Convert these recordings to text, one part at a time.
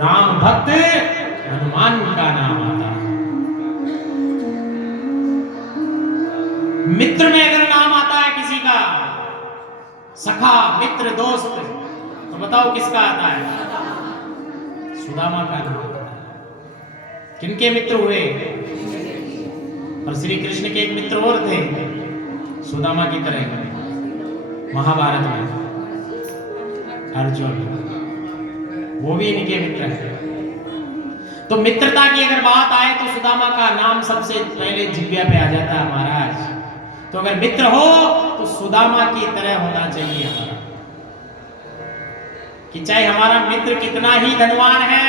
राम भक्त हनुमान का नाम आता है। मित्र में अगर नाम आता है किसी का, सखा, मित्र, दोस्त, तो बताओ किसका आता है? सुदामा का नाम आता है। किनके मित्र हुए? और श्री कृष्ण के एक मित्र और थे सुदामा की तरह महाभारत में, अर्जुन, वो भी इनके मित्र हैं। तो मित्रता की अगर बात आए तो सुदामा का नाम सबसे पहले जिह्वा पे आ जाता है महाराज। तो अगर मित्र हो तो सुदामा की तरह होना चाहिए हमारा, कि चाहे हमारा मित्र कितना ही धनवान है,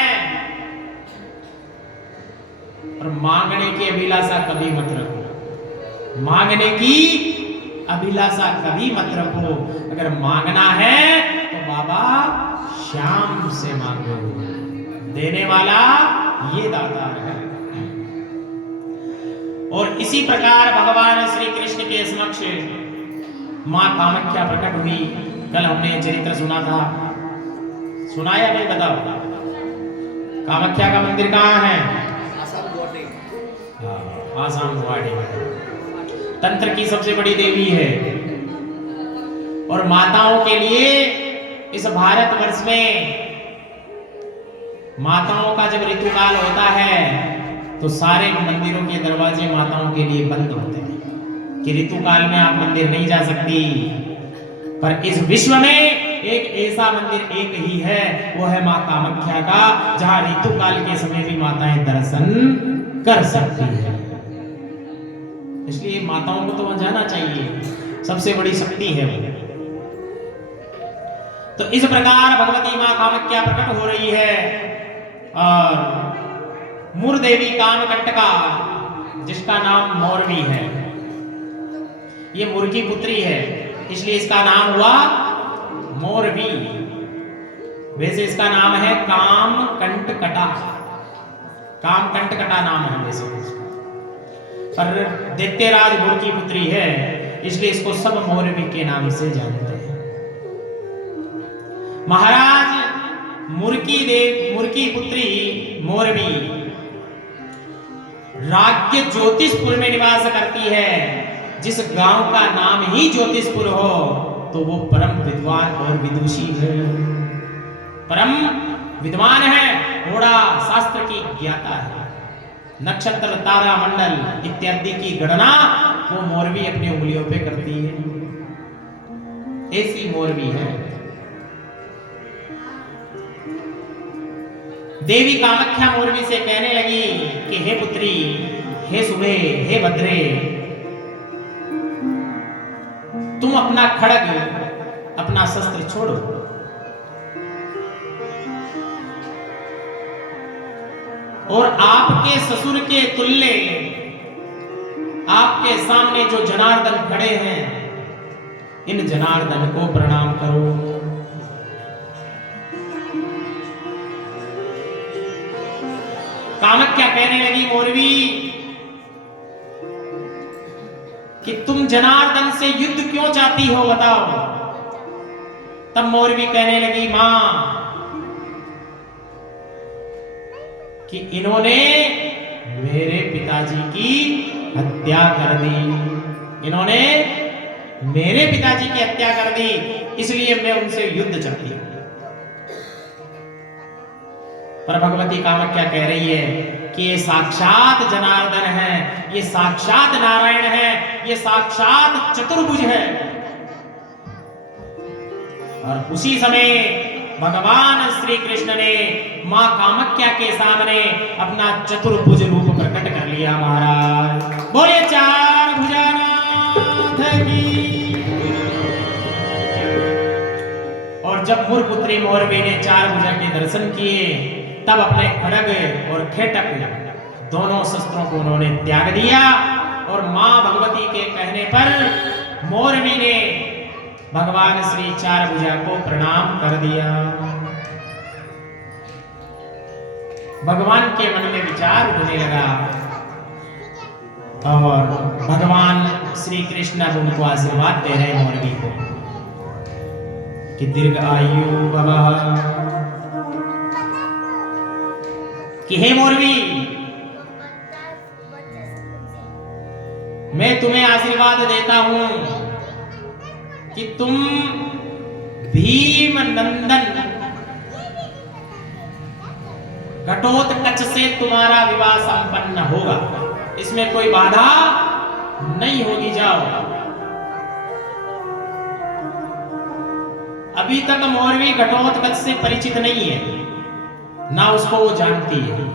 और मांगने की अभिलाषा कभी मत रखो। मांगने की अभिलाषा कभी मत रखो। अगर मांगना है तो बाबा श्याम से मांगो, देने वाला ये दातार है। और इसी प्रकार भगवान श्री कृष्ण के समक्ष मां कामाख्या प्रकट हुई। कल हमने चरित्र सुना था, सुनाया नहीं? बताओ, कामाख्या का मंदिर कहाँ है? आसाम गुवाहाटी में। तंत्र की सबसे बड़ी देवी है। और माताओं के लिए इस भारतवर्ष में माताओं का जब ऋतुकाल होता है तो सारे मंदिरों के दरवाजे माताओं के लिए बंद होते हैं कि ऋतुकाल में आप मंदिर नहीं जा सकती। पर इस विश्व में एक ऐसा मंदिर एक ही है, वो है मां कामाख्या का, जहां ऋतुकाल के समय भी माताएं दर्शन कर सकती है। इसलिए माताओं को तो वहां जाना चाहिए, सबसे बड़ी शक्ति है वो। तो इस प्रकार भगवती मां कामाख्या प्रकट हो रही है। और मुर देवी कामकंटका, जिसका नाम मौरवी है, ये मुर की पुत्री है, इसलिए इसका नाम हुआ मौरवी। वैसे इसका नाम है कामकंटकटा, कामकंटकटा नाम है वैसे, पर दैत्यराज मुर की पुत्री है, इसलिए इसको सब मौरवी के नाम से जानते हैं। महाराज मुर की पुत्री मौरवी राज्य ज्योतिषपुर में निवास करती है। जिस गांव का नाम ही ज्योतिषपुर हो तो वो परम विद्वान और विदुषी है, परम विद्वान है, घोड़ा शास्त्र की ज्ञाता है। नक्षत्र, तारा मंडल इत्यादि की गणना वो मौरवी अपनी उंगलियों पे करती है। ऐसी मौरवी है। देवी कामाख्या मौरवी से कहने लगी कि हे पुत्री, हे सुबे, हे भद्रे, तुम अपना खड्ग, अपना शस्त्र छोड़ो और आपके ससुर के तुल्य आपके सामने जो जनार्दन खड़े हैं, इन जनार्दन को प्रणाम करो। कामाख्या कहने लगी मौरवी कि तुम जनार्दन से युद्ध क्यों चाहती हो, बताओ। तब मौरवी कहने लगी, मां, कि इन्होंने मेरे पिताजी की हत्या कर दी, इन्होंने मेरे पिताजी की हत्या कर दी, इसलिए मैं उनसे युद्ध चाहती हूं। पर भगवती कामाख्या कह रही है कि ये साक्षात जनार्दन है, ये साक्षात नारायण है, ये साक्षात चतुर्भुज है। और उसी समय भगवान श्री कृष्ण ने मां कामाख्या के सामने अपना चतुर्भुज रूप प्रकट कर लिया। महाराज बोले चार भुजानाथ की। और जब मुरपुत्री मौरवी ने चार भुजा के दर्शन किए, तब अपने खड्ग और खेटक दोनों शस्त्रों को उन्होंने त्याग दिया और मां भगवती के कहने पर मौरवी ने भगवान श्री चार भुजा को प्रणाम कर दिया। भगवान के मन में विचार उठने लगा और भगवान श्री कृष्ण अब उनको आशीर्वाद दे रहे मौरवी को कि दीर्घ आयु भवः हे मोरवी, मैं तुम्हें आशीर्वाद देता हूं कि तुम भीम नंदन घटोत्कच से तुम्हारा विवाह संपन्न होगा, इसमें कोई बाधा नहीं होगी। जाओ। अभी तक मोरवी घटोत्कच से परिचित नहीं है, ना उसको वो जानती है।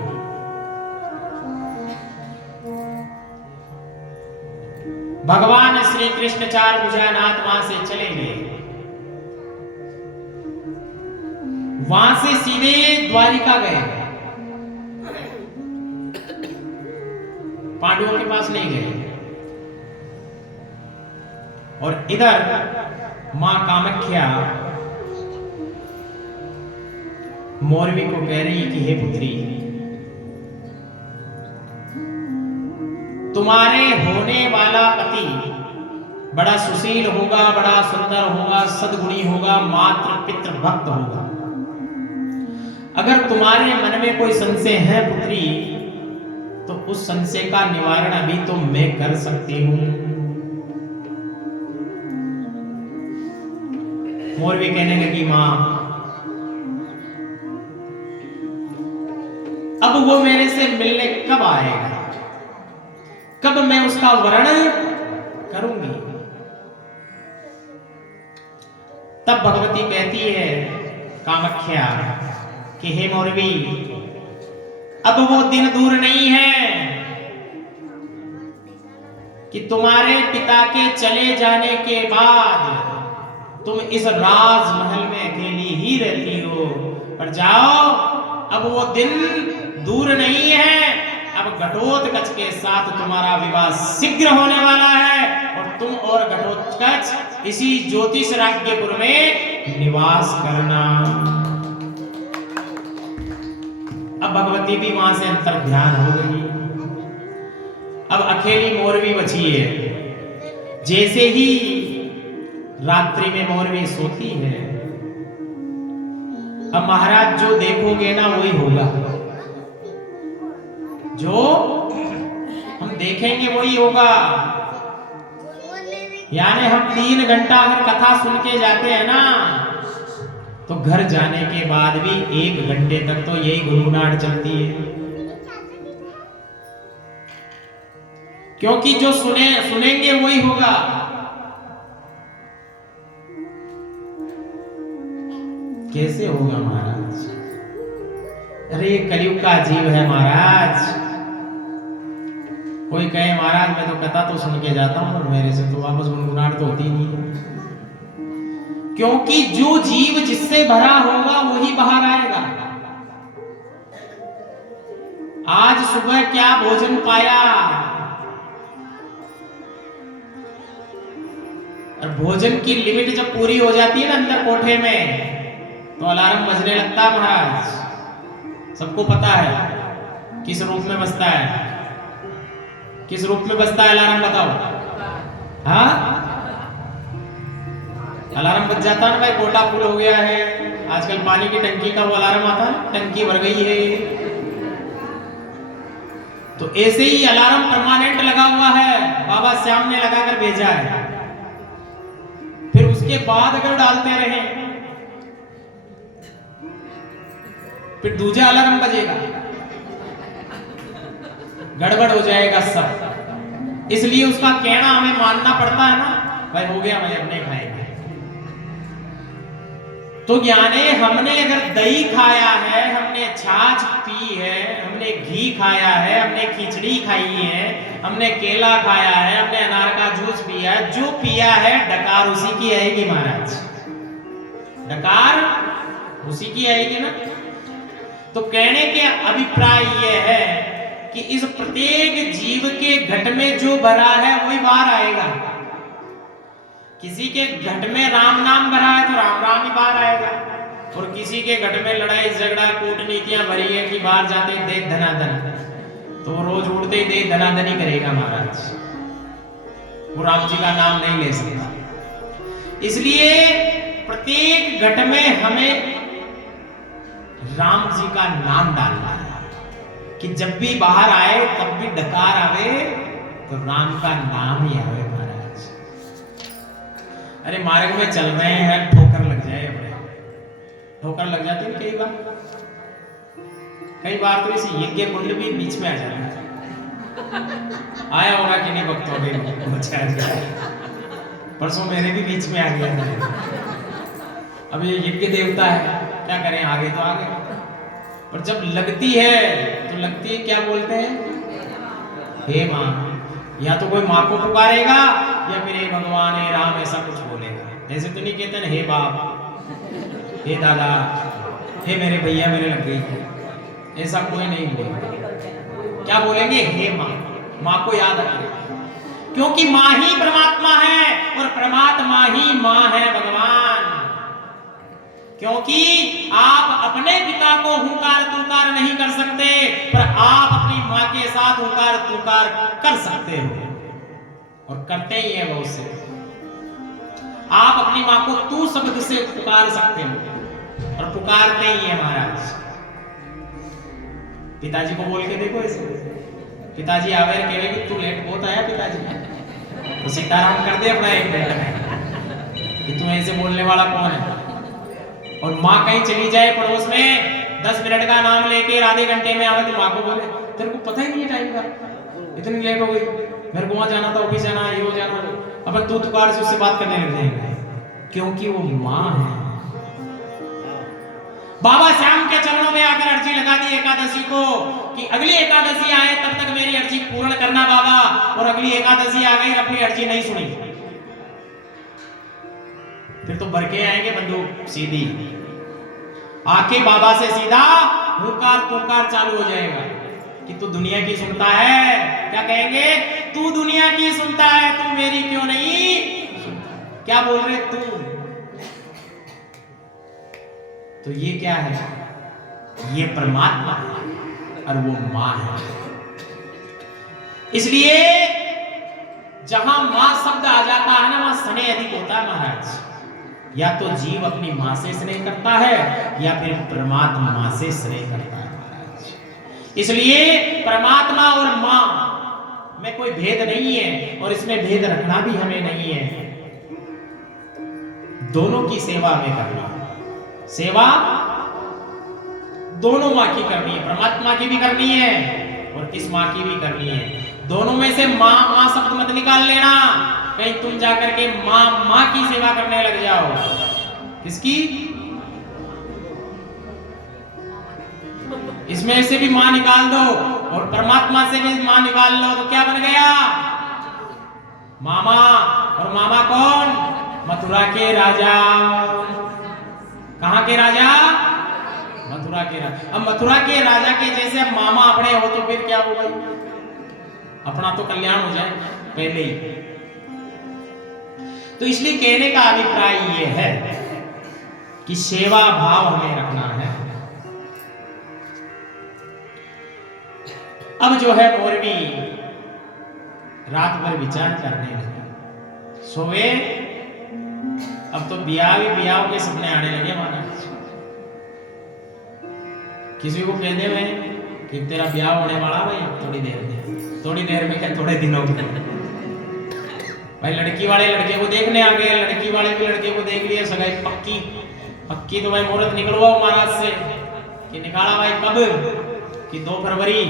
भगवान श्री कृष्ण चार भुजानाथ वहां से चले गए। वहां से सीधे द्वारिका गए, पांडवों के पास नहीं गए। और इधर मां कामाख्या मोरवी को कह रही है कि हे पुत्री, तुम्हारे होने वाला पति बड़ा सुशील होगा, बड़ा सुंदर होगा, सद्गुणी होगा, मातृ पितृ भक्त होगा। अगर तुम्हारे मन में कोई संशय है पुत्री, तो उस संशय का निवारण अभी तो मैं कर सकती हूं। मोरवी कहने लगी, मां अब वो मेरे से मिलने कब आएगा, कब मैं उसका वर्णन करूंगी। तब भगवती कहती है कामाख्या कि हे मोरवी, अब वो दिन दूर नहीं है कि तुम्हारे पिता के चले जाने के बाद तुम इस राजमहल में अकेली ही रहती हो। पर जाओ, अब वो दिन दूर नहीं है, अब घटोत्कच के साथ तुम्हारा विवाह शीघ्र होने वाला है और तुम और घटोत्कच इसी ज्योतिष राज्यपुर में निवास करना। अब भगवती भी वहां से अंतर ध्यान हो गई। अब अकेली मोरवी बची है। जैसे ही रात्रि में मोरवी सोती है, अब महाराज जो देखोगे ना वही होगा, जो हम देखेंगे वही होगा। यानी हम 3 घंटा अगर कथा सुन के जाते हैं ना, तो घर जाने के बाद भी 1 घंटे तक तो यही गुनगुनाहट चलती है। क्योंकि जो सुनेंगे वही होगा। कैसे होगा महाराज? अरे कलयुग का जीव है महाराज। कोई कहे महाराज मैं तो कथा तो सुन के जाता हूं, और मेरे से तो वापस गुनगुनाहट तो होती नहीं है। क्योंकि जो जीव जिससे भरा होगा वही बाहर आएगा। आज सुबह क्या भोजन पाया, और भोजन की लिमिट जब पूरी हो जाती है ना अंदर कोठे में, तो अलार्म बजने लगता है महाराज। सबको पता है किस रूप में बजता है, किस रूप में बजता है अलार्म, बताओ। हाँ, अलार्म बज जाता है ना भाई, कोटा फुल हो गया है। आजकल पानी की टंकी का वो अलार्म आता है, टंकी भर गई है। तो ऐसे ही अलार्म परमानेंट लगा हुआ है, बाबा श्याम ने लगाकर भेजा है। फिर उसके बाद अगर डालते रहे, फिर दूसरा अलार्म बजेगा, गड़बड़ हो जाएगा सब। इसलिए उसका कहना हमें मानना पड़ता है ना, भाई हो गया भाई अब नहीं खाएंगे। तो यानी हमने अगर दही खाया है, हमने छाछ पी है, हमने घी खाया है, हमने खिचड़ी खाई है, हमने केला खाया है, हमने अनार का जूस पिया है, जो पिया है डकार उसी की आएगी महाराज, डकार उसी की आएगी ना। तो कहने के अभिप्राय यह है कि इस प्रत्येक जीव के घट में जो भरा है वही बाहर आएगा। किसी के घट में राम नाम भरा है तो राम राम ही बाहर आएगा, और किसी के घट में लड़ाई झगड़ा कूटनीतियां भरी है कि बाहर जाते दे धनाधन, तो रोज उड़ते ही दे धनाधन करेगा महाराज, वो राम जी का नाम नहीं ले सकता। इसलिए प्रत्येक घट में हमें राम जी का नाम डालना है। कि जब भी बाहर आए तब भी डकार आवे तो राम का नाम ही आवे महाराज। अरे मार्ग में चल रहे हैं, ठोकर लग जाए, अपने ठोकर लग जाते हैं कई बार तो इस यज्ञ कुंड भी बीच में आ जाता है। आया होगा कि नहीं भक्तों में, परसों मेरे भी बीच में आ गया। अब ये यज्ञ देवता है, क्या करें, आगे तो आगे, पर जब लगती है तो लगती है, क्या बोलते हैं, हे माँ। या तो कोई माँ को पुकारेगा या फिर हे भगवान, हे राम, ऐसा कुछ बोलेगा। ऐसे तो नहीं कहते ना, हे बाप, हे दादा, हे मेरे भैया मेरे लग गई, ऐसा कोई नहीं बोलेगा। क्या बोलेंगे, हे माँ। माँ को याद रखें, क्योंकि माँ ही परमात्मा है और परमात्मा ही माँ है भगवान। क्योंकि आप अपने पिता को हुंकार तुकार नहीं कर सकते, पर आप अपनी माँ के साथ हुंकार तुकार कर सकते हो, और करते ही है बहुत से। आप अपनी माँ को तू शब्द से पुकार सकते हो और पुकारते ही है महाराज। पिताजी को बोल के देखो ऐसे, पिताजी आवे कहे कि तू लेट बहुत आया पिताजी, तो सीताराम कर दे अपना एक मिनट कि तू ऐसे बोलने वाला कौन है। और माँ कहीं चली जाए पड़ोस में, 10 मिनट का नाम लेके आधे घंटे में आवे तो माँ को बोले, तेरे को पता ही नहीं है टाइम का, इतनी लेट हो गई, मेरे को वहां जाना था, ऑफिस जाना, ये हो जाना। अपन तू तुकार से उससे बात करने लग जाएंगे, क्योंकि वो माँ है। बाबा श्याम के चरणों में आकर अर्जी लगा दी एकादशी को कि अगली एकादशी आए तब तक मेरी अर्जी पूर्ण करना बाबा। और अगली एकादशी आ गई, अपनी अर्जी नहीं सुनी, फिर तो भर के आएंगे बंदूक सीधी, आके बाबा से सीधा हुंकार पुकार चालू हो जाएगा कि तू दुनिया की सुनता है। क्या कहेंगे, तू दुनिया की सुनता है, तू मेरी क्यों नहीं सुनता। क्या बोल रहे तू, तो ये क्या है, ये परमात्मा है और वो माँ है। इसलिए जहां माँ शब्द आ जाता है ना, वहां स्नेह अधिक होता है महाराज। या तो जीव अपनी माँ से स्नेह करता है या फिर परमात्मा से स्नेह करता है महाराज। इसलिए परमात्मा और माँ में कोई भेद नहीं है, और इसमें भेद रखना भी हमें नहीं है। दोनों की सेवा हमें करनी है, सेवा दोनों माँ की करनी है, परमात्मा की भी करनी है और इस माँ की भी करनी है। दोनों में से माँ माँ शब्द मत निकाल लेना, कहीं तुम जाकर के माँ माँ की सेवा करने लग जाओ। किसकी, इसमें से भी माँ निकाल दो और परमात्मा से भी माँ निकाल लो, तो क्या बन गया, मामा। और मामा कौन, मथुरा के राजा। कहां के राजा, मथुरा के राजा। अब मथुरा के राजा के जैसे मामा अपने हो तो फिर क्या होगा, अपना तो कल्याण हो जाए पहले ही। तो इसलिए कहने का अभिप्राय यह है कि सेवा भाव हमें रखना है। अब जो है मौरवी रात भर विचार करने लगे, सोए, अब तो ब्याह के सपने आने लगे महाराज। किसी को कहने में कि तेरा ब्याह होने वाला भाई, थोड़ी देर में, थोड़ी देर में क्या, थोड़े दिनों में। भाई लड़की वाले लड़के को देखने आ गए, लड़की वाले भी लड़के को देख लिए, सगाई पक्की पक्की। तो भाई मुहूर्त निकलवाओ महाराज से कि निकाला भाई कब, कि 2 फरवरी।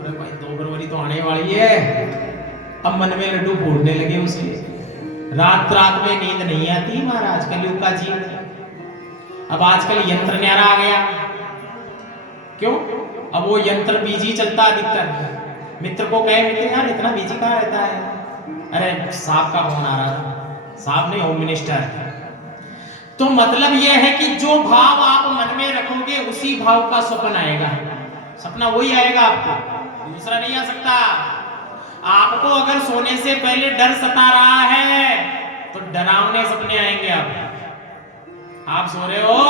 अरे भाई 2 फरवरी तो आने वाली है। अब मन में लड्डू फूटने लगे उसे, रात रात में नींद नहीं आती महाराज, कलयुग का जीवन। अब आजकल यंत्र न्यारा आ गया, क्यों, अब वो यंत्र बिजी चलता अधिकतर। मित्र को कहे, मित्र यार इतना बिजी कहाँ रहता है, अरे साहब का फोन आ रहा था, साहब नहीं होम मिनिस्टर। तो मतलब यह है कि जो भाव आप मन में रखोगे उसी भाव का सपना आएगा, सपना वही आएगा आपको, दूसरा नहीं आ सकता। आपको अगर सोने से पहले डर सता रहा है तो डरावने सपने आएंगे। आप सो रहे हो,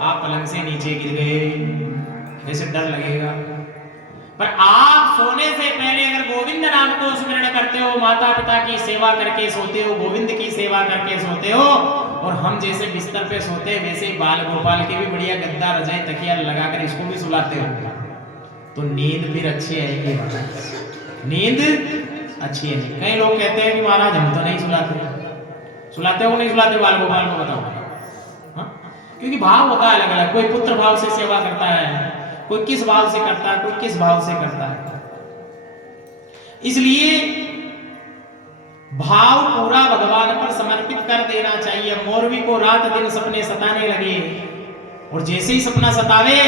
आप पलंग से नीचे गिर गए, ऐसे डर लगेगा। पर आप सोने से पहले अगर गोविंद नाम को स्मरण करते हो, माता पिता की सेवा करके सोते हो, गोविंद की सेवा करके सोते हो, और हम जैसे बिस्तर पे सोते हैं वैसे ही बाल गोपाल के भी बढ़िया गद्दा रजाई तकिया लगाकर इसको भी सुलाते हो, तो नींद फिर अच्छी आएगी महाराज, नींद अच्छी है। कई लोग कहते हैं कि महाराज हम तो नहीं सुलाते, सुलाते हो नहीं सुलाते, बाल गोपाल को बताओ। हाँ? क्योंकि भाव होता है अलग अलग, कोई पुत्र भाव से सेवा करता है, कोई किस भाव से करता है, कोई किस भाव से करता है। इसलिए भाव पूरा भगवान पर समर्पित कर देना चाहिए। मौरवी को रात दिन सपने सताने लगे, और जैसे ही सपना सतावे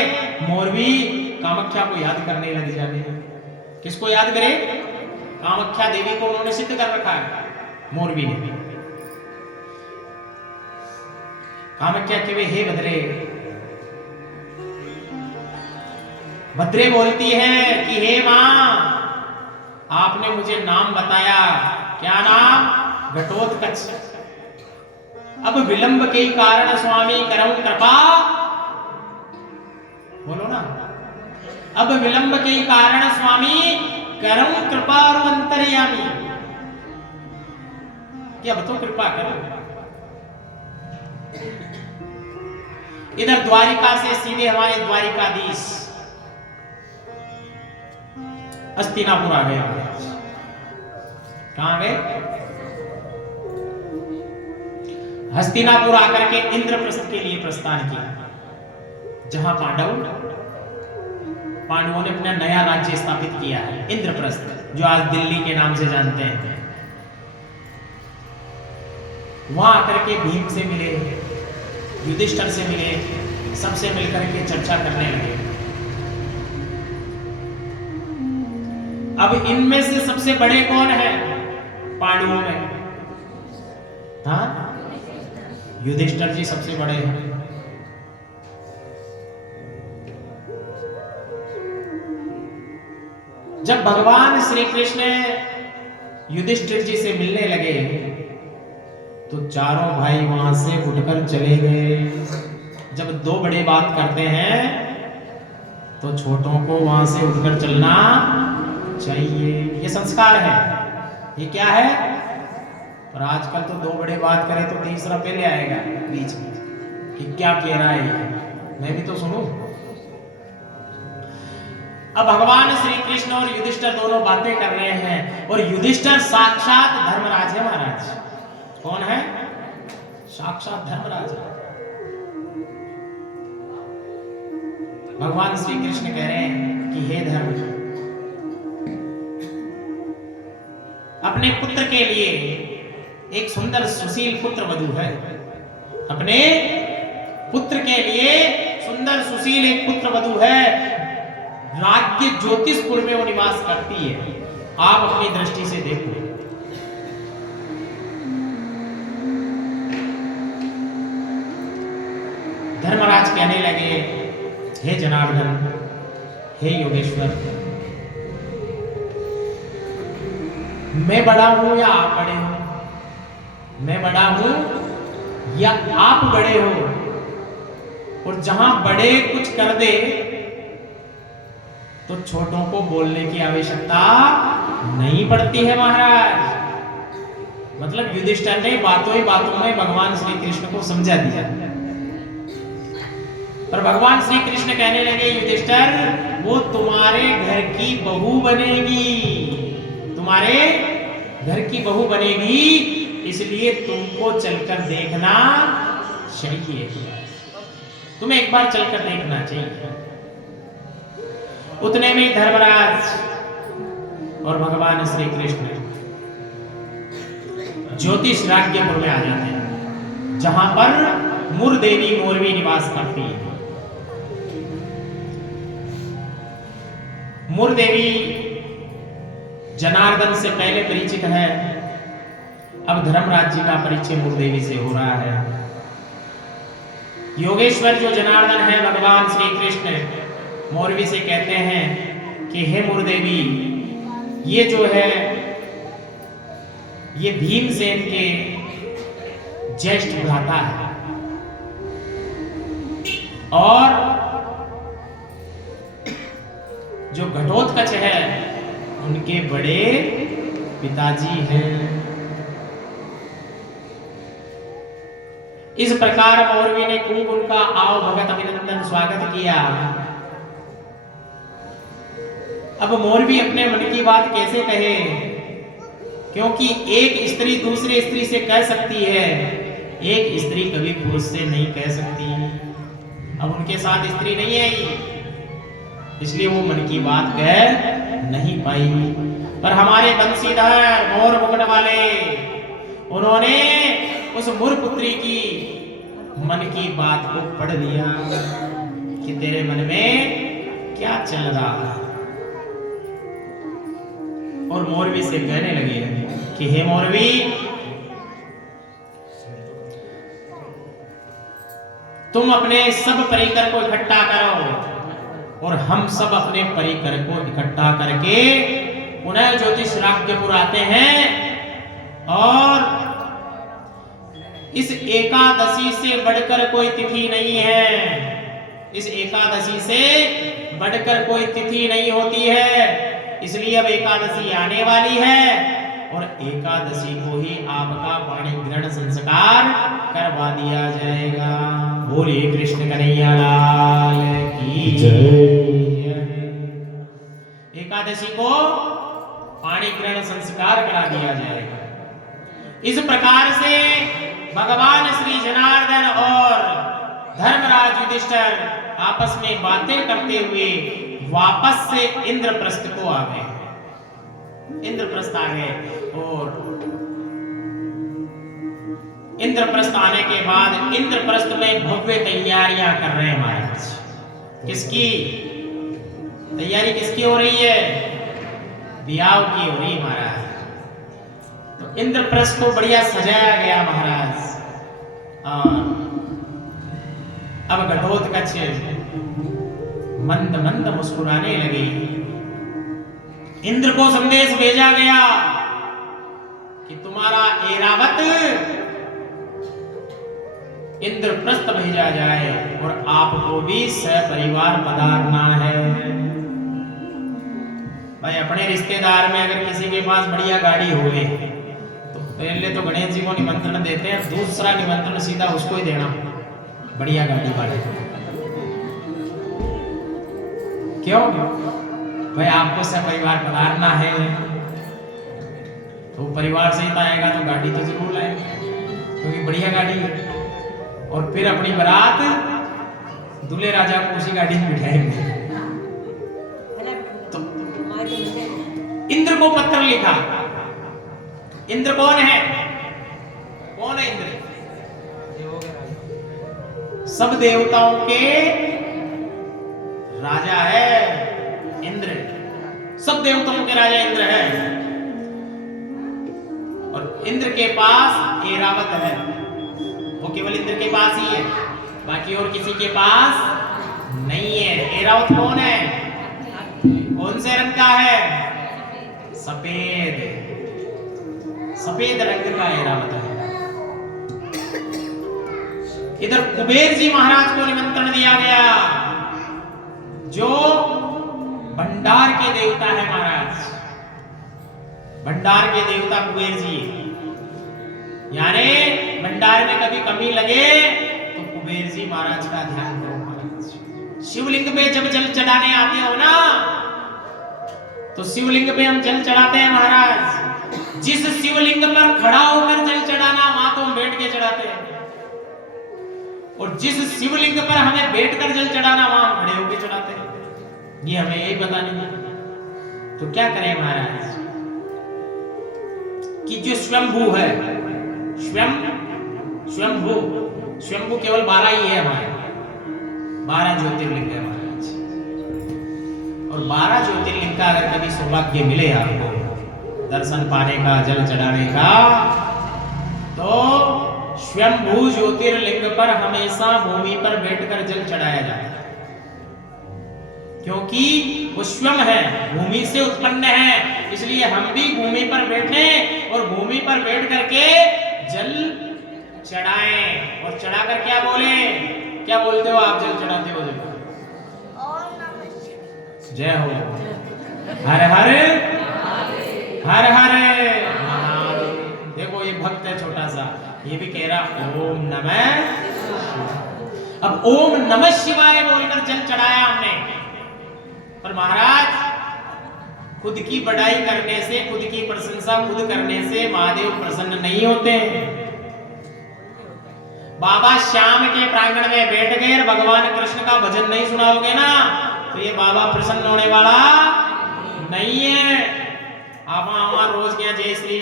मौरवी कामाख्या को याद करने लग जावे। किसको याद करे? कामाख्या देवी को उन्होंने सिद्ध कर रखा है मौरवी ने। कामाख्या के वे हे भद्रे, भद्रे बोलती है कि हे मां, आपने मुझे नाम बताया, क्या नाम? घटोत्कच। अब विलंब के कारण स्वामी करम कृपा, बोलो ना। अब विलंब के कारण स्वामी करम कृपा और अंतर्यामी, कि अब तो कृपा करो। इधर द्वारिका से सीधे हमारे द्वारिकाधीश हस्तिनापुर आ गए। कहां गए? हस्तिनापुर आकर के इंद्रप्रस्थ के लिए प्रस्थान किया, जहां पांडवों ने अपना नया राज्य स्थापित किया है, इंद्रप्रस्थ, जो आज दिल्ली के नाम से जानते हैं। वहां आकर के भीम से मिले, युधिष्ठिर से मिले, सबसे मिलकर के चर्चा करने लगे। अब इनमें से सबसे बड़े कौन है पांडवों में? हाँ, युधिष्ठिर जी सबसे बड़े हैं। जब भगवान श्री कृष्ण युधिष्ठिर जी से मिलने लगे तो चारों भाई वहां से उठकर चले गए। जब दो बड़े बात करते हैं तो छोटों को वहां से उठकर चलना चाहिए, ये संस्कार है। ये क्या है? और आजकल तो दो बड़े बात करें तो तीसरा पहले आएगा बीच में कि क्या कह रहा है, मैं भी तो सुनूं। अब भगवान श्री कृष्ण और युधिष्ठिर दोनों बातें कर रहे हैं, और युधिष्ठिर साक्षात धर्मराज है महाराज। कौन है? साक्षात धर्मराज। भगवान श्री कृष्ण कह रहे हैं कि हे धर्म, अपने पुत्र के लिए एक सुंदर सुशील पुत्र वधू है। अपने पुत्र के लिए सुंदर सुशील एक पुत्र वधू है। राज्य ज्योतिषपुर में वो निवास करती है, आप अपनी दृष्टि से देखो। धर्मराज कहने लगे, हे जनार्दन, हे योगेश्वर, मैं बड़ा हूं या आप बड़े हो? मैं बड़ा हूं या आप बड़े हो? और जहां बड़े कुछ कर दे तो छोटों को बोलने की आवश्यकता नहीं पड़ती है महाराज। मतलब युधिष्ठिर ने बातों ही बातों में भगवान श्री कृष्ण को समझा दिया। पर भगवान श्री कृष्ण कहने लगे, युधिष्ठिर, वो तुम्हारे घर की बहू बनेगी, तुम्हारे घर की बहू बनेगी, इसलिए तुमको चलकर देखना चाहिए। तुम्हें एक बार चलकर देखना चाहिए। उतने में धर्मराज और भगवान श्री कृष्ण ज्योतिष राज्यपुर में आ जाते हैं, जहां पर मुर देवी मौरवी निवास करती है। मुर देवी जनार्दन से पहले परिचित है, अब धर्मराज जी का परिचय मुर देवी से हो रहा है। योगेश्वर जो जनार्दन है, भगवान श्री कृष्ण मौरवी से कहते हैं कि हे मुर देवी, ये जो है ये भीमसेन के ज्येष्ठ भ्राता है, और जो घटोत्कच है उनके बड़े पिताजी हैं। इस प्रकार मौरवी ने खूब उनका आओ भगत अभिनंदन स्वागत किया। अब मौलवी अपने मन की बात कैसे कहे, क्योंकि एक स्त्री दूसरे स्त्री से कह सकती है, एक स्त्री कभी पुरुष से नहीं कह सकती। अब उनके साथ स्त्री नहीं आई, इसलिए वो मन की बात कह नहीं पाई। पर हमारे बंसीधर मोर मुकुट वाले, उन्होंने उस मुरपुत्री की मन की बात को पढ़ लिया कि तेरे मन में क्या चल रहा है। और मौलवी से कहने लगे कि हे मौलवी, तुम अपने सब परिकर को इकट्ठा करो और हम सब अपने परिकर को इकट्ठा करके पुनः ज्योतिष राज्यपुर आते हैं। और इस एकादशी से बढ़कर कोई तिथि नहीं है, इस एकादशी से बढ़कर कोई तिथि नहीं होती है। इसलिए अब एकादशी आने वाली है और एकादशी को ही आपका पाणी ग्रहण संस्कार करवा दिया जाएगा। बोलिए कृष्ण कन्हैया लाल की जय। एकादशी को पाणी ग्रहण संस्कार करा दिया जाएगा। इस प्रकार से भगवान श्री जनार्दन और धर्मराज युधिष्ठिर आपस में बातें करते हुए वापस से इंद्रप्रस्थ को आ गए। इंद्रप्रस्थ आ गए और इंद्रप्रस्थ आने के बाद इंद्रप्रस्थ में भव्य तैयारियां कर रहे हैं महाराज। किसकी तैयारी, किसकी हो रही है? ब्याह की हो रही है महाराज। तो इंद्रप्रस्थ को बढ़िया सजाया गया महाराज। अब घटोत्कच मंद मंद मुस्कुराने लगे। इंद्र को संदेश भेजा गया कि तुम्हारा ऐरावत इंद्रप्रस्थ भेजा जाए और आपको भी सपरिवार पधारना है। भाई अपने रिश्तेदार में अगर किसी के पास बढ़िया गाड़ी हो गई तो पहले तो गणेश जी को निमंत्रण देते हैं, दूसरा निमंत्रण सीधा उसको ही देना, बढ़िया गाड़ी वाले। क्यों भाई? आपको सपरिवार पधारना है तो परिवार सहित आएगा तो गाड़ी तो जरूर लाएगा, क्योंकि बढ़िया गाड़ी है। और फिर अपनी बारात दूल्हे राजा को उसी गाड़ी में बिठाएंगे। तो इंद्र को पत्र लिखा। इंद्र कौन है? कौन है इंद्र? सब देवताओं के राजा है इंद्र, सब देवताओं के राजा इंद्र है। और इंद्र के पास ऐरावत है, वो केवल इंद्र के पास ही है, बाकी और किसी के पास नहीं है। ऐरावत कौन है? कौन से रंग का है? सफेद, सफेद रंग का ऐरावत है। इधर कुबेर जी महाराज को निमंत्रण दिया गया, जो भंडार के देवता है महाराज। भंडार के देवता कुबेर जी, यानी भंडार में कभी कमी लगे तो कुबेर जी महाराज का ध्यान करो महाराज। शिवलिंग पे जब जल चढ़ाने आते हो ना, तो शिवलिंग पे हम जल चढ़ाते हैं महाराज। जिस शिवलिंग पर खड़ा होकर जल चढ़ाना, वहां तो हम बैठ के चढ़ाते हैं, और जिस शिवलिंग पर हमें बैठकर जल चढ़ाना, वहां हम खड़े होकर चढ़ाते हैं। ये हमें यही पता नहीं। तो क्या करें महाराज कि जो स्वयंभू है, स्वयंभू, स्वयंभू केवल 12 ही है हमारे, 12 ज्योतिर्लिंग है महाराज। और 12 ज्योतिर्लिंग का अगर कभी सौभाग्य मिले आपको दर्शन पाने का, जल चढ़ाने का, तो स्वयंभू ज्योतिर्लिंग पर हमेशा भूमि पर बैठकर जल चढ़ाया जाता है, क्योंकि वो स्वयं है, भूमि से उत्पन्न है। इसलिए हम भी भूमि पर बैठे और भूमि पर बैठ करके जल चढ़ाएं। और चढ़ाकर क्या बोले? क्या बोलते हो आप जल चढ़ाते हो? जय हो, हर हर हर हर। देखो ये भक्त है छोटा सा, ये भी कह रहा ओम नमः। अब ओम नमः शिवाय बोलकर जल चढ़ाया हमने। पर महाराज खुद की बड़ाई करने से, खुद की प्रशंसा खुद करने से महादेव प्रसन्न नहीं होते। बाबा श्याम के प्रांगण में बैठ गए और भगवान कृष्ण का भजन नहीं सुनाओगे ना तो ये बाबा प्रसन्न होने वाला नहीं है। आप हमारा रोज क्या जय श्री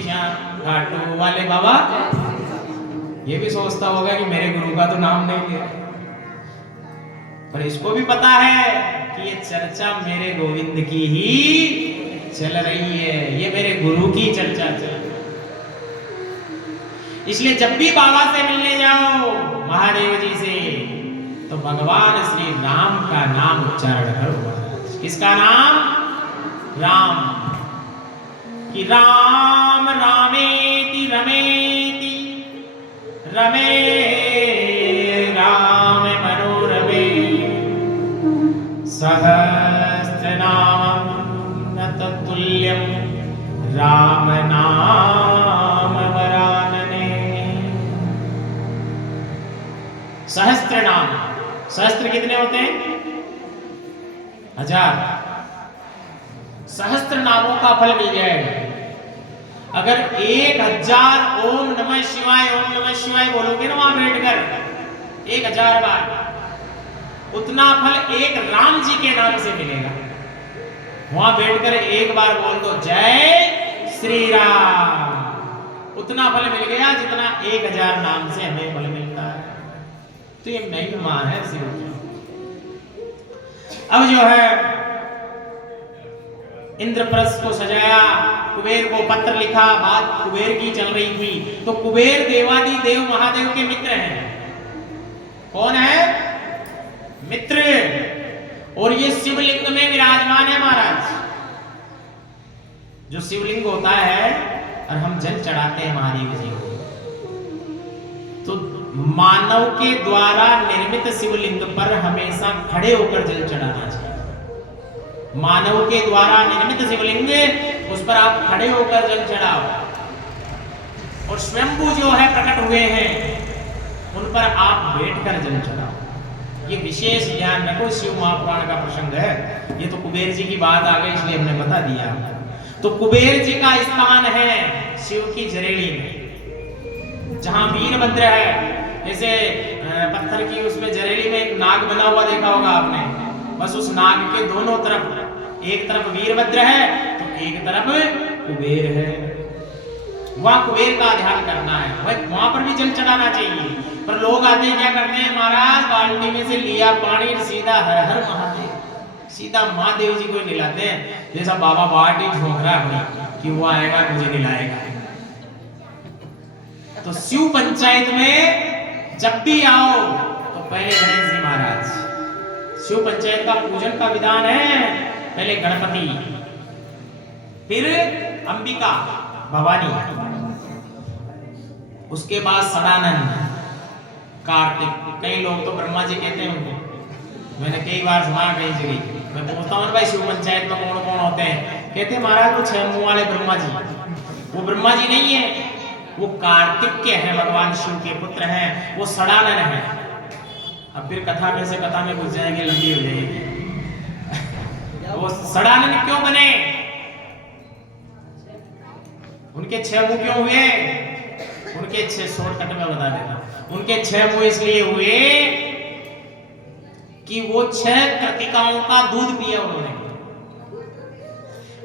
श्याम घाटू वाले बाबा ये भी सोचता होगा कि मेरे गुरु का तो नाम नहीं लिया, पर इसको भी पता है कि ये चर्चा मेरे गोविंद की ही चल रही है, ये मेरे गुरु की चर्चा चल। इसलिए जब भी बाबा से मिलने जाओ महादेव जी से तो भगवान श्री राम का नाम उच्चारण करो। किसका नाम? राम। कि राम रामेति रमेति रमे राम मनोरमे सहस्रनाम तत्तुल्यं राम नाम वरानने। सहस्त्र नाम, सहस्त्र कितने होते हैं? 1000। सहस्त्र नामों का फल मिल जाएगा। अगर 1000 ओम नमः शिवाय बोलोगे ना वहां बैठकर 1000 बार, उतना फल एक राम जी के नाम से मिलेगा। वहां बैठकर एक बार बोल दो जय श्री राम, उतना फल मिल गया जितना 1000 नाम से हमें फल मिलता है। तो ये महिमा है शिव की। अब जो है इंद्रप्रस्थ को सजाया, कुबेर को पत्र लिखा, बात कुबेर की चल रही थी। तो कुबेर देवादि देव महादेव के मित्र हैं। कौन है? मित्र। और ये शिवलिंग में विराजमान है महाराज। जो शिवलिंग होता है और हम जल चढ़ाते हैं महादेव जी को, तो मानव के द्वारा निर्मित शिवलिंग पर हमेशा खड़े होकर जल चढ़ाना चाहिए। मानव के द्वारा निर्मित शिवलिंग उस पर आप खड़े होकर जल चढ़ाओ, और स्वयंभू जो है प्रकट हुए हैं उन पर आप बैठकर जल चढ़ाओ। ये विशेष ध्यान रखो, शिव महापुराण का प्रसंग है। ये तो कुबेर जी की बात आ गई इसलिए हमने बता दिया। तो कुबेर जी का स्थान है शिव की जरेली में, जहां वीरभद्र है। जैसे पत्थर की उसमें जरेली में एक नाग बना हुआ देखा होगा आपने, बस उस नाग के दोनों तरफ, एक तरफ वीरभद्र है तो एक तरफ कुबेर है। वहां कुबेर का ध्यान करना है, वहां पर भी जल चढ़ाना चाहिए। पर लोग आते हैं क्या करते हैं महाराज, बाल्टी में से लिया पानी सीधा हर हर महादेव, सीधा महादेव जी को निलाते हैं। जैसा बाबा बाल्टी झोंक रहा है कि वो आएगा मुझे निलाएगा। तो शिव पंचायत में जब भी आओ तो पहले गणेश जी महाराज, शिव पंचायत का पूजन का विधान है पहले गणपति, फिर अंबिका भवानी, उसके बाद सदानंद, कार्तिक। कई लोग तो ब्रह्मा जी कहते हैं उनको, मैंने कई बार सुना कई जगह। मैं पूछता हूँ भाई शिव पंचायत में कौन कौन होते हैं? कहते महाराज वो 6 मुंह वाले ब्रह्मा जी। वो ब्रह्मा जी नहीं है, वो कार्तिक के हैं, भगवान शिव के पुत्र हैं, वो सदानंद है। अब फिर कथा में से कथा में घुस जाएंगे, लंबी हो जाएगी। वो सदानंद क्यों बने? उनके 6 मुंह क्यों हुए? उनके 6 शॉर्टकट में बता देना। उनके 6 मुंह इसलिए हुए कि वो 6 कृतिकाओं का दूध पिया उन्होंने।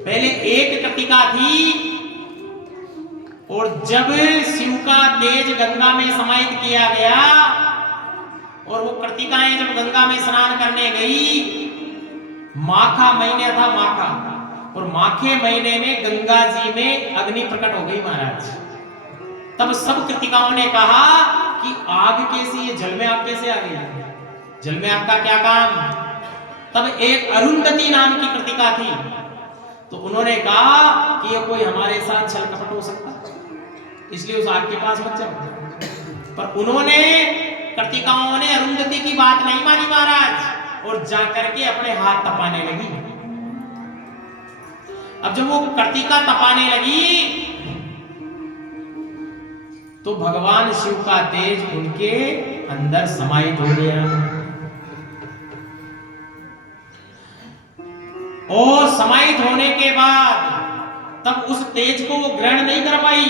पहले एक कृतिका थी, और जब शिव का तेज गंगा में समाहित किया गया और वो कृतिकाएं जब गंगा में स्नान करने गई, माखा महीने था माखा, और माखे महीने में गंगा जी में अग्नि प्रकट हो गई महाराज। तब सब कृतिकाओं ने कहा कि आग कैसी, ये जल में आग कैसे आ गई? जल में आग का क्या काम? तब एक अरुंधति नाम की कृतिका थी, तो उन्होंने कहा कि ये कोई हमारे साथ छल कपट हो सकता, इसलिए उस आग के पास मत जाओ। पर उन्होंने, कृतिकाओं ने अरुंधति की बात नहीं मानी महाराज, और जाकर के अपने हाथ तपाने लगी। अब जब वो कृतिका तपाने लगी तो भगवान शिव का तेज उनके अंदर समाहित हो गया। और समाहित होने के बाद तब उस तेज को वो ग्रहण नहीं कर पाई,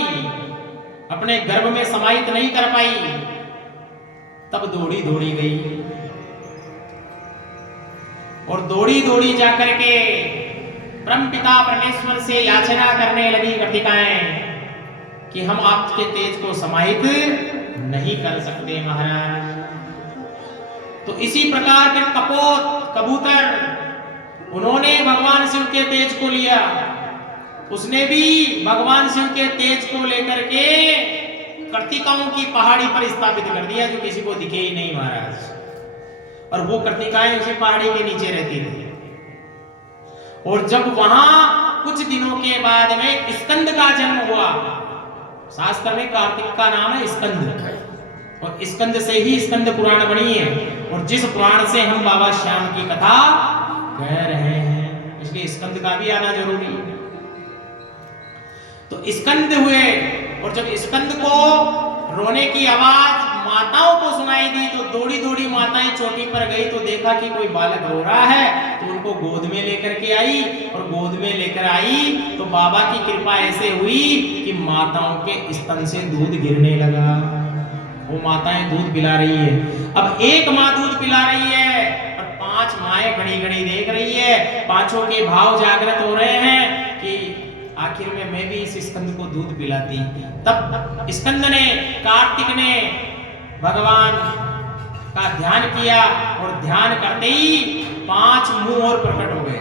अपने गर्भ में समाहित नहीं कर पाई, तब दौड़ी दौड़ी गई और दौड़ी दौड़ी जाकर के परमपिता परमेश्वर से याचना करने लगी कर्तिकाएं कि हम आपके तेज को समाहित नहीं कर सकते महाराज। तो इसी प्रकार के कबूतर उन्होंने भगवान शिव के तेज को लिया, उसने भी भगवान शिव के तेज को लेकर के कर्तिकाओं की पहाड़ी पर स्थापित कर दिया, जो किसी को दिखे ही नहीं महाराज। और वो कर्तिकाएं उसी पहाड़ी के नीचे रहती थी। और जब वहां कुछ दिनों के बाद में स्कंद का जन्म हुआ, शास्त्र में कार्तिक का नाम है स्कंद, और स्कंद से ही स्कंद पुराण बनी है, और जिस पुराण से हम बाबा श्याम की कथा कह रहे हैं, इसलिए स्कंद का भी आना जरूरी है। तो स्कंद हुए, और जब स्कंद को रोने की आवाज माताओं को सुनाई दी तो दौड़ी दौड़ी माताएं चोटी पर गई, तो देखा कि कोई बालक रो रहा है, तो उनको गोद में लेकर के आई, और गोद में लेकर आई तो बाबा की कृपा ऐसे हुई कि माताओं के स्तन से दूध गिरने लगा। वो माताएं दूध पिला रही है। अब एक माँ दूध पिला रही है और 5 माएं खड़ी खड़ी देख रही है, पांचों के भाव जागृत हो रहे हैं कि आखिर में मैं भी इस स्कंद को दूध पिलाती। तब स्कंद ने, कार्तिक ने भगवान का ध्यान किया, और ध्यान करते ही 5 मुंह और प्रकट हो गए।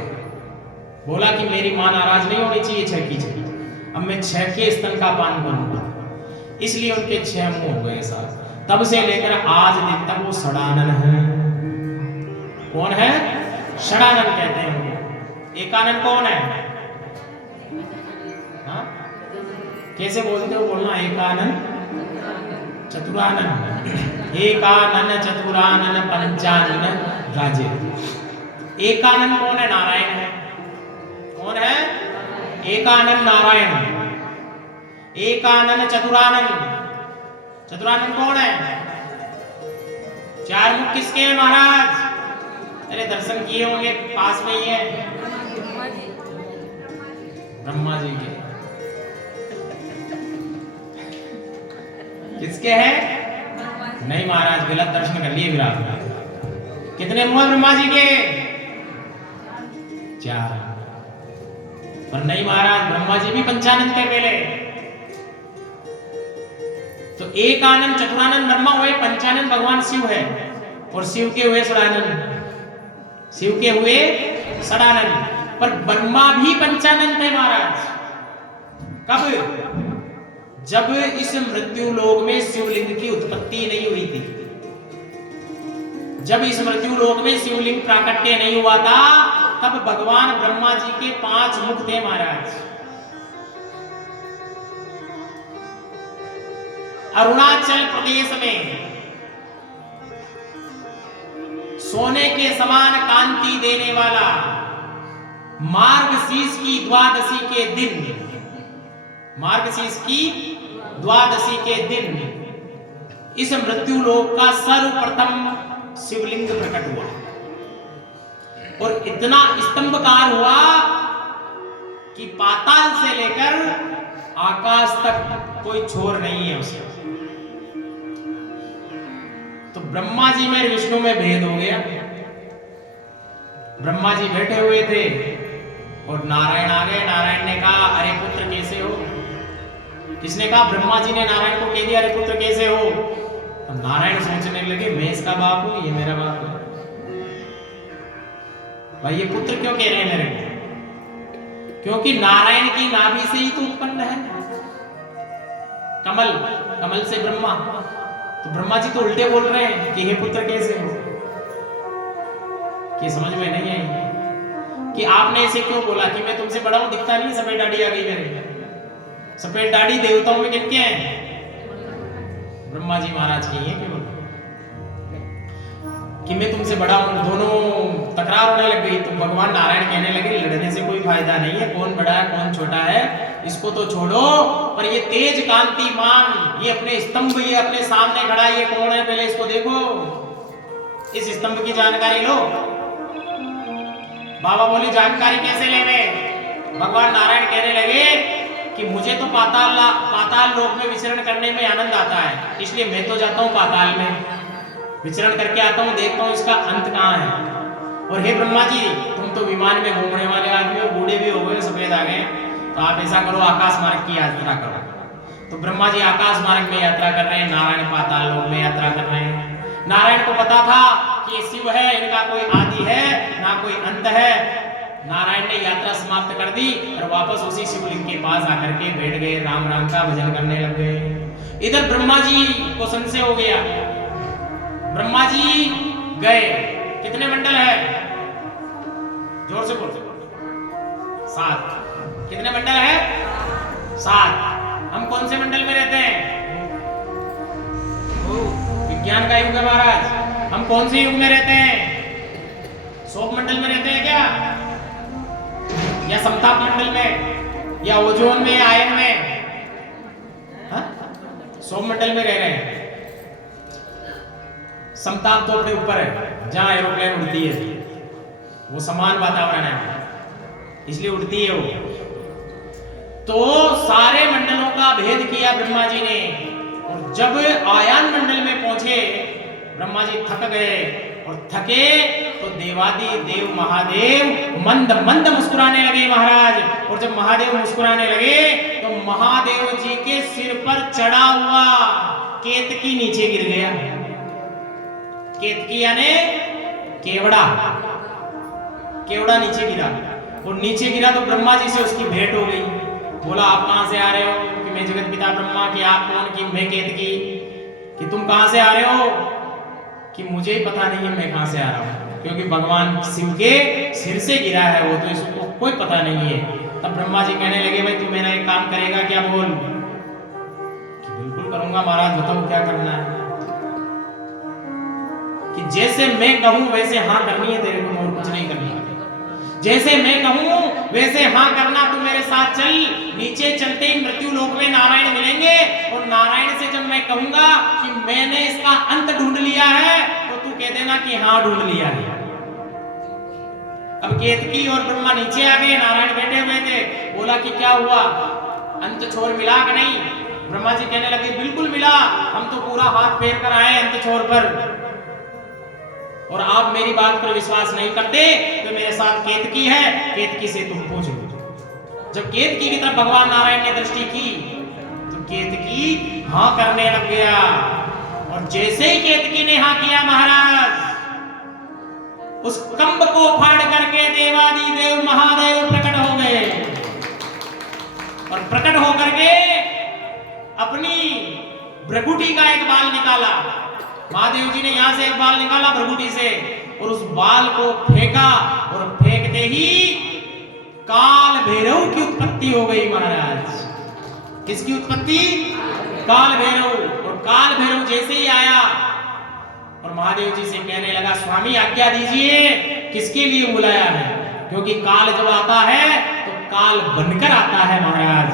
बोला कि मेरी मां नाराज नहीं होनी चाहिए 6 की 6, अब मैं 6 के स्तन का पान करूंगा, इसलिए उनके 6 मुंह हो गए साथ। तब से लेकर आज दिन तक वो षडानन है। कौन है? षडानन कहते हैं उनको। एकानन कौन है? हाँ? कैसे बोलते हो? बोलना एकानन चतुरानन, एकानन चतुरानन पंचानन राजे। एकानन कौन है? नारायण है। कौन है? एकानन नारायण। एकानन चतुरानन, चतुरानन कौन है? 4 मुख किसके हैं महाराज? अरे दर्शन किए होंगे, पास में ही है, ब्रह्मा जी के। किसके हैं? नहीं महाराज, गलत दर्शन कर लिए विराट। कितने मुंह ब्रह्मा जी के? 4। पर नहीं महाराज, ब्रह्मा जी भी पंचानन थे पहले। तो एक आनंद चतुरानंद ब्रह्मा हुए, पंचानन भगवान शिव है, और शिव के हुए षडानंद, शिव के हुए षडानंद। पर ब्रह्मा भी पंचानन थे महाराज। कब? जब इस मृत्यु लोक में शिवलिंग की उत्पत्ति नहीं हुई थी, जब इस मृत्यु लोक में शिवलिंग प्राकट्य नहीं हुआ था, तब भगवान ब्रह्मा जी के 5 मुख थे महाराज। अरुणाचल प्रदेश में सोने के समान कांति देने वाला मार्गशीर्ष की द्वादशी के दिन, मार्गशीर्ष की द्वादशी के दिन इस मृत्यु लोक का सर्वप्रथम शिवलिंग प्रकट हुआ, और इतना स्तंभकार हुआ कि पाताल से लेकर आकाश तक कोई छोर नहीं है उसका। तो ब्रह्मा जी में विष्णु में भेद हो गया। ब्रह्मा जी बैठे हुए थे और नारायण आ गए। नारायण ने कहा, अरे पुत्र कैसे हो? किसने कहा? ब्रह्मा जी ने नारायण को कह दिया, अरे पुत्र कैसे हो? तो नारायण सोचने लगे, मैं इसका बाप हूं, ये मेरा बाप है। भाई ये पुत्र क्यों कह रहे हैं मेरे को? क्योंकि नारायण की नाभि से ही तो उत्पन्न है कमल, कमल से ब्रह्मा। तो ब्रह्मा जी तो उल्टे बोल रहे हैं कि हे पुत्र कैसे हो? कि समझ में नहीं आई कि आपने ऐसे क्यों बोला कि मैं तुमसे बड़ा हूं, दिखता नहीं? सफेद दाढ़ी आ गई मेरे। सफेद दाढ़ी देवताओं में किनके हैं? ब्रह्मा जी महाराज की है केवल। कि मैं तुमसे बड़ा हूं, दोनों तकरार होने लग गई। तो भगवान नारायण कहने लगे, लड़ने से कोई फायदा नहीं है, कौन बड़ा है कौन छोटा है इसको तो छोड़ो, पर ये तेज कांतिमान, ये अपने स्तंभ, ये अपने सामने खड़ा, ये कौन है? पहले इसको देखो, इस स्तंभ की जानकारी लो। बाबा बोले जानकारी कैसे लेवे? भगवान नारायण कहने लगे कि मुझे तो पाताल लोक में विचरण करने में आनंद आता है, इसलिए मैं तो जाता हूँ पाताल में, विचरण करके आता हूँ, देखता हूँ इसका अंत कहाँ है। और हे ब्रह्मा जी, तुम तो विमान में घूमने वाले आदमी हो, बूढ़े भी हो गए, सफेद आ गए, तो आप ऐसा करो आकाश मार्ग की यात्रा करो। तो ब्रह्मा जी आकाश मार्ग में यात्रा कर रहे हैं, नारायण पाताल लोक में यात्रा कर रहे हैं। नारायण को पता था कि शिव है, इनका कोई आदि है ना कोई अंत है। नारायण ने यात्रा समाप्त कर दी और वापस उसी शिवलिंग के पास आकर के बैठ गए, राम राम का भजन करने लग गए। इधर ब्रह्मा जी को संशय हो गया। ब्रह्मा जी गए, कितने मंडल है? जोर से बोलो। 7। कितने मंडल है? 7। हम कौन से मंडल में रहते हैं? विज्ञान का युग है महाराज। हम कौन से युग में रहते हैं? शोभ मंडल में रहते हैं क्या, या समताप मंडल में, या ओजोन में, या आयन में? शोभ मंडल में रह रहे हैं। समताप तो अपने ऊपर है, जहां एरोप्लेन उड़ती है, वो समान वातावरण है, इसलिए उड़ती है वो। तो सारे मंडलों का भेद किया ब्रह्मा जी ने, और जब आयान मंडल में पहुंचे, ब्रह्मा जी थक गए, और थके तो देवादि देव महादेव मंद मंद मुस्कुराने लगे महाराज। और जब महादेव मुस्कुराने लगे तो महादेव जी के सिर पर चढ़ा हुआ केतकी नीचे गिर गया। केतकी यानी केवड़ा, केवड़ा नीचे गिरा, और नीचे गिरा तो ब्रह्मा जी से उसकी भेंट हो गई। बोला आप कहां से आ रहे हो? कि मैं जगत पिता ब्रह्मा। कि आप कौन? कि मैं केतकी। कि तुम कहां से आ रहे हो? कि मुझे ही पता नहीं है मैं कहां से आ रहा हूं, क्योंकि भगवान शिव के सिर से गिरा है वो, तो इसको कोई पता नहीं है। तब ब्रह्मा जी कहने लगे भाई तू मेरा एक काम करेगा क्या? बोल। कि बिल्कुल करूंगा महाराज, बताओ क्या करना है? कि जैसे मैं कहूं वैसे हाँ करनी है तेरे को, और कुछ नहीं करना। जैसे मैं कहूं वैसे हाँ करना, तू मेरे साथ चल। नीचे चलते ही मृत्यु लोक में नारायण मिलेंगे, और नारायण से जब मैं कहूंगा कि मैंने इसका अंत ढूंढ लिया है, तो तू कह देना कि हाँ ढूंढ लिया है। अब केतकी और ब्रह्मा नीचे आ गए, नारायण बैठे हुए थे। बोला कि क्या हुआ, अंत छोर मिला कि नहीं? ब्रह्मा जी कहने लगे बिल्कुल मिला, हम तो पूरा हाथ फेर कर आए अंत छोर पर, और आप मेरी बात पर विश्वास नहीं करते तो मेरे साथ केतकी है, केतकी से तुम पूछ लो। जब केतकी की तरफ भगवान नारायण ने दृष्टि की तो केतकी हाँ करने लग गया, और जैसे ही केतकी ने हाँ किया महाराज, उस कंब को फाड़ करके देवादि देव महादेव प्रकट हो गए, और प्रकट होकर के अपनी भ्रगुटी का एक बाल निकाला। महादेव जी ने यहां से एक बाल निकाला भ्रगुटी से, और उस बाल को फेंका, और फेंकते ही काल भैरव की उत्पत्ति हो गई महाराज। किसकी उत्पत्ति? काल भैरव। और काल भैरव जैसे ही आया और महादेव जी से कहने लगा स्वामी आज्ञा दीजिए, किसके लिए बुलाया है? क्योंकि काल जब आता है तो काल बनकर आता है महाराज।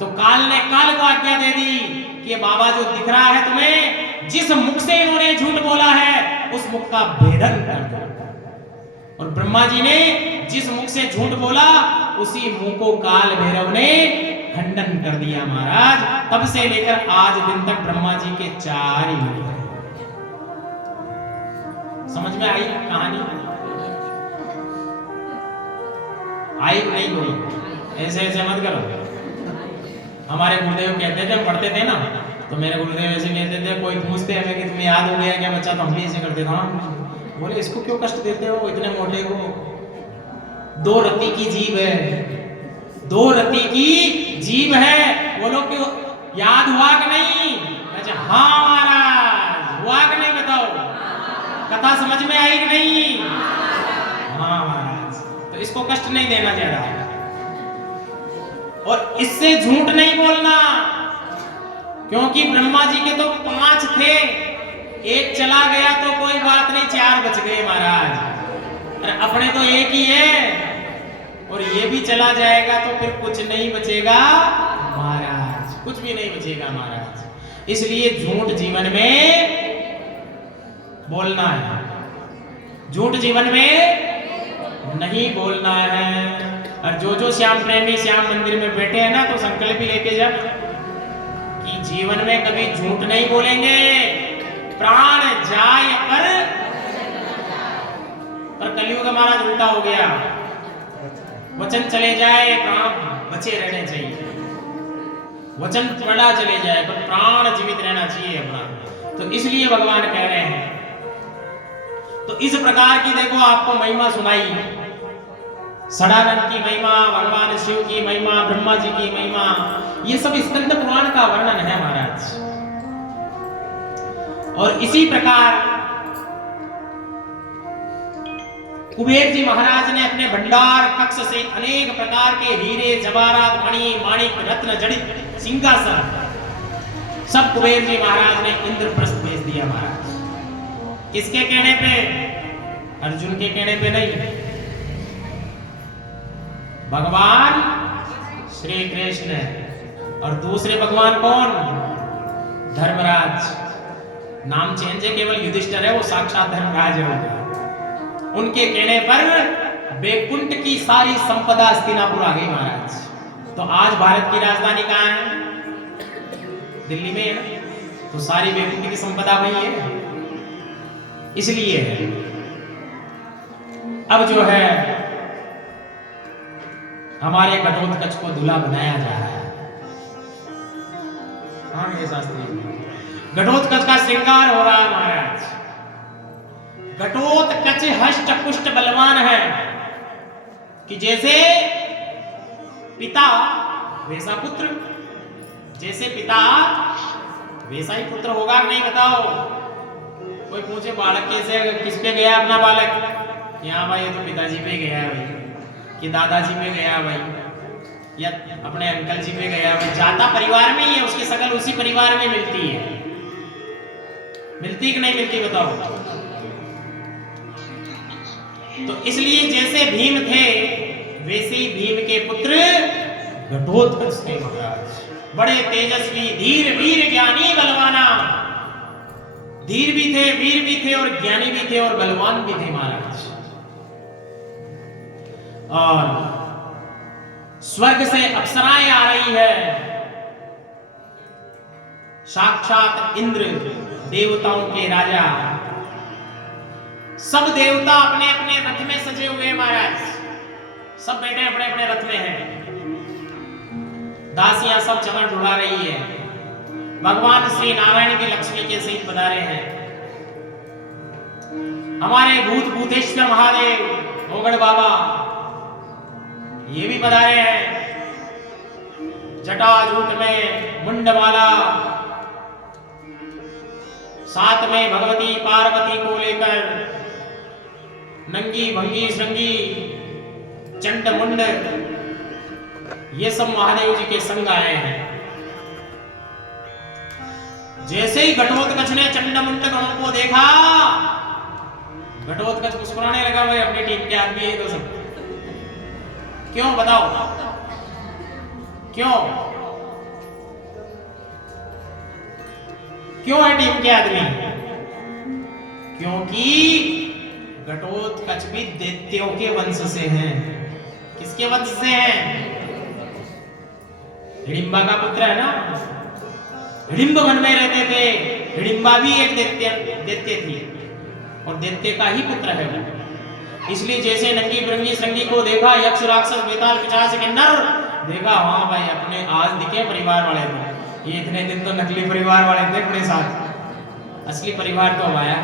तो काल ने काल को आज्ञा दे दी कि बाबा जो दिख रहा है तुम्हें, जिस मुख से इन्होंने झूठ बोला है उस मुख का भेदन कर दो। और ब्रह्मा जी ने जिस मुख से झूठ बोला उसी मुंह को काल भैरव ने खंडन कर दिया महाराज। तब से लेकर आज दिन तक ब्रह्मा जी के 4 ही मुख हैं। समझ में आई कहानी? आई नहीं? बोलो ऐसे ऐसे मत करो। हमारे गुरुदेव कहते थे, हम पढ़ते थे ना, तो मेरे गुरुदेव ऐसे कहते थे, कोई पूछते हमें कि तुम्हें याद हो गया क्या बच्चा, तो हम भी ऐसे करते थे। बोले इसको क्यों कष्ट देते हो इतने मोटे को? 2 रत्ती की जीभ है, 2 रत्ती की जीभ है। बोलो क्यों याद हुआ कि नहीं? अच्छा हाँ महाराज हुआ कि नहीं? बताओ कथा समझ में आई कि नहीं? हाँ महाराज। तो इसको कष्ट नहीं देना ज्यादा, और इससे झूठ नहीं बोलना, क्योंकि ब्रह्मा जी के तो 5 थे, एक चला गया तो कोई बात नहीं, 4 बच गए महाराज। अरे अपने तो एक ही है, और ये भी चला जाएगा तो फिर कुछ नहीं बचेगा महाराज, कुछ भी नहीं बचेगा महाराज। इसलिए झूठ जीवन में बोलना है, झूठ जीवन में नहीं बोलना है। और जो श्याम प्रेमी श्याम मंदिर में बैठे हैं ना, तो संकल्प भी लेके जा कि जीवन में कभी झूठ नहीं बोलेंगे। प्राण जाए पर कलयुग हमारा उल्टा हो गया। वचन चले जाए, प्राण बचे रहने चाहिए। वचन बड़ा चले जाए पर प्राण जीवित रहना चाहिए अपना। तो इसलिए भगवान कह रहे हैं। तो इस प्रकार की देखो आपको महिमा सुनाई, सदानंद की महिमा, भगवान शिव की महिमा, ब्रह्मा जी की महिमा, ये सब स्कंद पुराण का वर्णन है महाराज। और इसी प्रकार कुबेर जी महाराज ने अपने भंडार कक्ष से अनेक प्रकार के हीरे जवाहरात मणि माणिक रत्न जड़ित सिंहासन सब कुबेर जी महाराज ने इंद्रप्रस्थ भेज दिया महाराज। किसके कहने पे? अर्जुन के कहने पे नहीं, भगवान श्री कृष्ण। और दूसरे भगवान कौन? धर्मराज। नाम चेंज है, केवल युधिष्ठिर है, वो साक्षात धर्मराज है। उनके कहने पर वैकुंठ की सारी संपदा हस्तिनापुर आ गई महाराज। तो आज भारत की राजधानी कहाँ है? दिल्ली में है ना। तो सारी वैकुंठ की संपदा वही है, इसलिए है। अब जो है हमारे घटोत्कच को दूल्हा बनाया जा रहा है। हाँ मेरे शास्त्री, घटोत्कच का श्रृंगार हो रहा है महाराज। घटोत्कच हष्ट पुष्ट बलवान है कि जैसे पिता वैसा पुत्र, जैसे पिता वैसा ही पुत्र होगा कि नहीं बताओ? कोई पूछे बालक कैसे, किस पे गया अपना बालक? यहाँ भाई ये तो पिताजी पे गया है भाई, कि दादाजी पे गया भाई, या अपने अंकल जी पे गया भाई। जाता परिवार में ही है, उसकी शकल उसी परिवार में मिलती है। मिलती कि नहीं मिलती बताओ? तो इसलिए जैसे भीम थे वैसे ही भीम के पुत्र घटोत्कच थे महाराज। बड़े तेजस्वी, धीर, वीर, ज्ञानी, बलवाना। धीर भी थे, वीर भी थे, और ज्ञानी भी थे, और बलवान भी थे महाराज। और स्वर्ग से अप्सराएं आ रही है, साक्षात इंद्र, देवताओं के राजा। सब देवता अपने अपने रथ में सजे हुए महाराज, सब बैठे अपने अपने रथ में हैं। दासियां सब चमन ढुला रही है। भगवान श्री नारायण की लक्ष्मी के सहित पधारे हैं। हमारे भूत भूतेश्वर महादेव मोगड़ बाबा ये भी पधारे हैं। जटाजूट में मुंडमाला, साथ में भगवती पार्वती को लेकर नंगी भंगी श्रृंगी चंड मुंड, ये सब महादेव जी के संग आए हैं। जैसे ही घटोत्कच ने चंड मुंड गणों को देखा, घटोत्कच मुस्कुराने लगा। भाई अपनी टीम के आदमी है तो सब। क्यों बताओ? क्यों क्यों है टीम के आदमी? क्योंकि घटोत्कच भी दैत्यों के वंश से हैं। किसके वंश से हैं? हिडिंबा का पुत्र है ना। हिडिंब वन में रहते थे। हिडिंबा भी एक दैत्य थी, और दैत्य का ही पुत्र है वो। इसलिए जैसे नंगी बिरंगी श्रृंगी को देखा, यक्ष राक्षस बेताल पिशाच किन्नर देखा, हाँ भाई अपने आज दिखे परिवार वाले थे। ये इतने दिन तो नकली परिवार वाले थे अपने साथ, असली परिवार तो अब आया।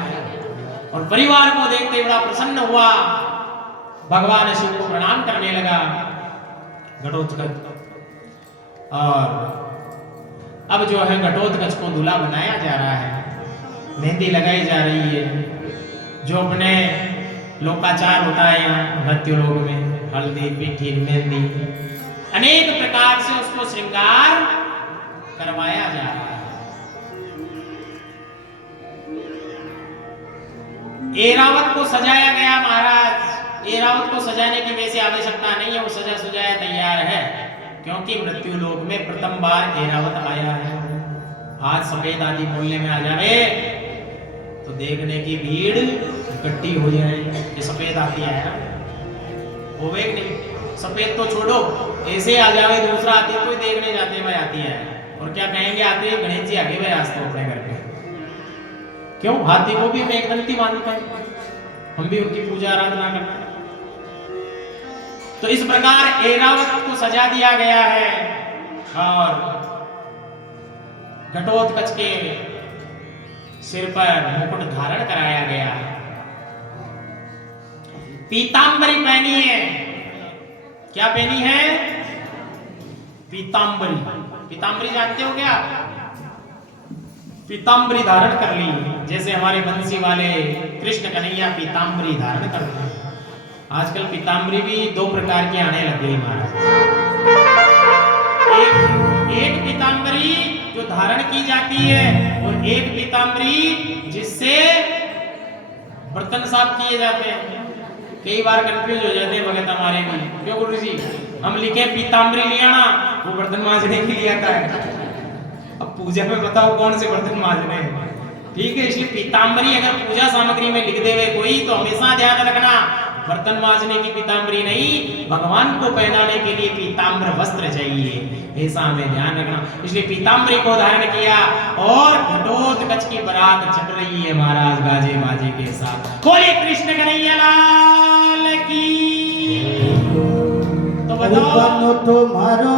और परिवार को देखते बड़ा प्रसन्न हुआ, भगवान शिव को प्रणाम करने लगा घटोत्कच। और अब जो है घटोत्कच को दूल्हा बनाया जा रहा है, मेहंदी लगाई जा रही है। जो अपने लोकाचार होता है यहाँ मृत्यु लोक में, हल्दी, पीठी, मेहंदी, अनेक प्रकार से उसको श्रृंगार करवाया जा रहा है। ऐरावत को सजाया गया महाराज। ऐरावत को सजाने की वैसे आवश्यकता नहीं है, वो सजा सजाया तैयार है, क्योंकि मृत्यु लोक में प्रथम बार ऐरावत आया है। आज सफेद आदि बोलने में आ जावे तो देखने की भीड़ इकट्ठी हो जाए। ये सफेद आदि आया, होवे कि नहीं? सफेद तो छोड़ो, ऐसे आ जावे दूसरा आते कोई देखने जाते भाई आती है और क्या कहेंगे आते गणेश जी आगे भाई आज तो अपने घर पे। क्यों? हाथी को भी मेघदंती मानते हैं, हम भी उनकी पूजा आराधना करते हैं। तो इस प्रकार ऐरावत को सजा दिया गया है और घटोत्कच के सिर पर मुकुट धारण कराया गया है, पीतांबरी पहनी है। क्या पहनी है? पीतांबरी। पीतांबरी जानते हो क्या? पीतांबरी धारण कर ली, जैसे हमारे बंसी वाले कृष्ण कन्हैया पीतांबरी धारण करते हैं। आजकल पीतांबरी भी दो प्रकार की आने लग गई महाराज। एक पीतांबरी जो धारण की जाती है और एक पीतांबरी जिससे बर्तन साफ किए जाते हैं। कई बार कंफ्यूज हो जाते हैं भगत हमारे भी, क्यों गुरु जी हम लिखे पीतांबरी लिया ना, वो बर्तन मांजने के लिए आता है। अब पूजा में बताओ कौन से बर्तन मांजने हैं? ठीक है, इसलिए पीतांबरी अगर पूजा सामग्री में लिख देवे कोई तो हमेशा ध्यान रखना, बर्तन मांजने की पीतांबरी नहीं, भगवान को पहनाने के लिए पीताम्बर वस्त्र चाहिए, ऐसा हमें ध्यान रखना। इसलिए पीतांबरी को धारण किया और घटोत्कच की बारात चल रही है महाराज गाजे बाजे के साथ। बोले कृष्ण कन्हैया लाल की। तो बताओ तुम्हारो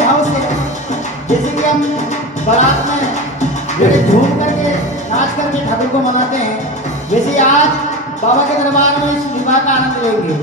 भाव से, जैसे कि हम बारात में बड़े झूम करके नाच करके ठाकुर को मनाते हैं, वैसे आज बाबा के दरबार में इस विवाह का आनंद लेंगे।